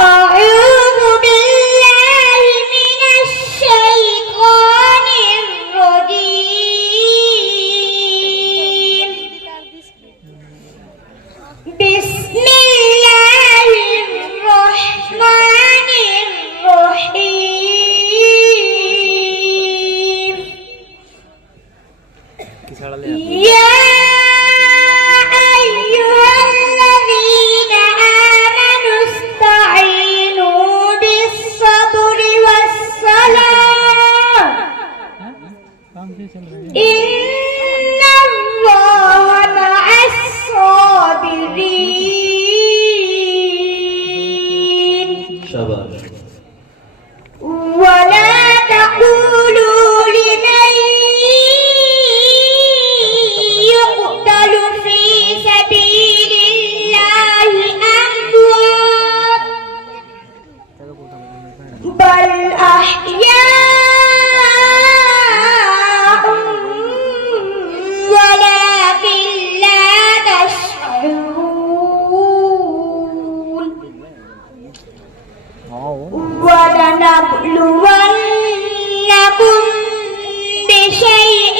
أعوذ بالله من الشيطان الرجيم. بسم الله الرحمن الرحيم. يا أيها الذين آمنوا استعينوا بالصبر والصلاة إن الله مع الصابرين. ولا تقولوا لمن يقتل في سبيل الله أموات بل أحياء ولكن لا تشعرون. ولنبلونكم بشيء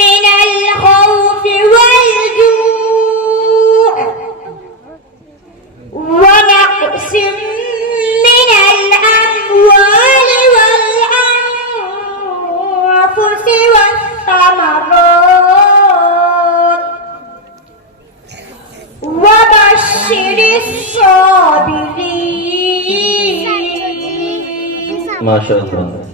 من الخوف والجوع ونقص من الأموال والأنفس والثمرات وبشر الصابرين. ما شاء الله.